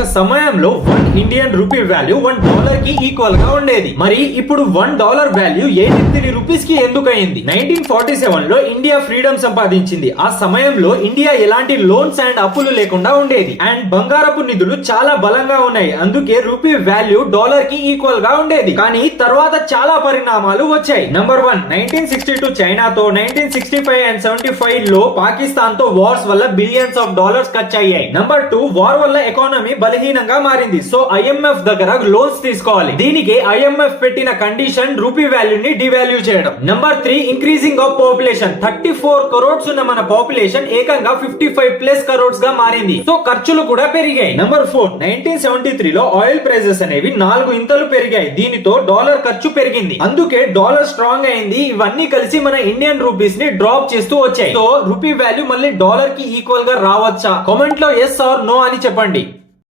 ఒక సమయంలో 1 Indian rupee value $1 కి ఈక్వల్ గా ఉండేది. మరి ఇప్పుడు $1 వాల్యూ 83 రూపీస్ కి ఎందుకయింది? 1947 లో ఇండియా ఫ్రీడమ్ సంపాదించింది. ఆ సమయంలో ఇండియా ఎలాంటి లోన్స్ అండ్ అప్పులు లేకుండా ఉండేది అండ్ బంగారపు నిధులు చాలా బలంగా ఉన్నాయి. అందుకే రూపీ వాల్యూ $1 కి ఈక్వల్ గా ఉండేది. కానీ తర్వాత చాలా పరిణామాలు వచ్చాయి. నంబర్ 1, 1962 చైనాతో, 1965 అండ్ 75 లో పాకిస్తాన్ తో వార్స్ వల్ల బిలియన్స్ ఆఫ్ డాలర్స్ ఖర్చు అయ్యాయి. నంబర్ 2, వార్ వల్ల ఎకానమీ బలహీనంగా మారింది. సో ఐఎంఎఫ్ దగ్గర లోన్స్ తీసుకోవాలి. దీనికి ఐఎంఎఫ్ పెట్టిన కండిషన్ రూపీ వాల్యూని డివాల్యూ చేయడం. Number 3, increasing of population. 34 crores ఉన్న మన పాపులేషన్ ఏకంగా 55+ crores గా మారింది. సో ఖర్చులు కూడా పెరిగాయి. నంబర్ 4, 1973 లో ఆయిల్ ప్రైజెస్ అనేవి 4 ఇంతలు పెరిగాయి. దీనితో డాలర్ ఖర్చు పెరిగింది. అందుకే డాలర్ స్ట్రాంగ్ అయింది. ఇవన్నీ కలిసి మన ఇండియన్ రూపీస్ ని డ్రాప్ చేస్తూ వచ్చాయి. సో రూపీ వాల్యూ మళ్ళీ డాలర్ కి ఈక్వల్ గా రావచ్చా? కామెంట్ లో ఎస్ ఆర్ నో అని చెప్పండి.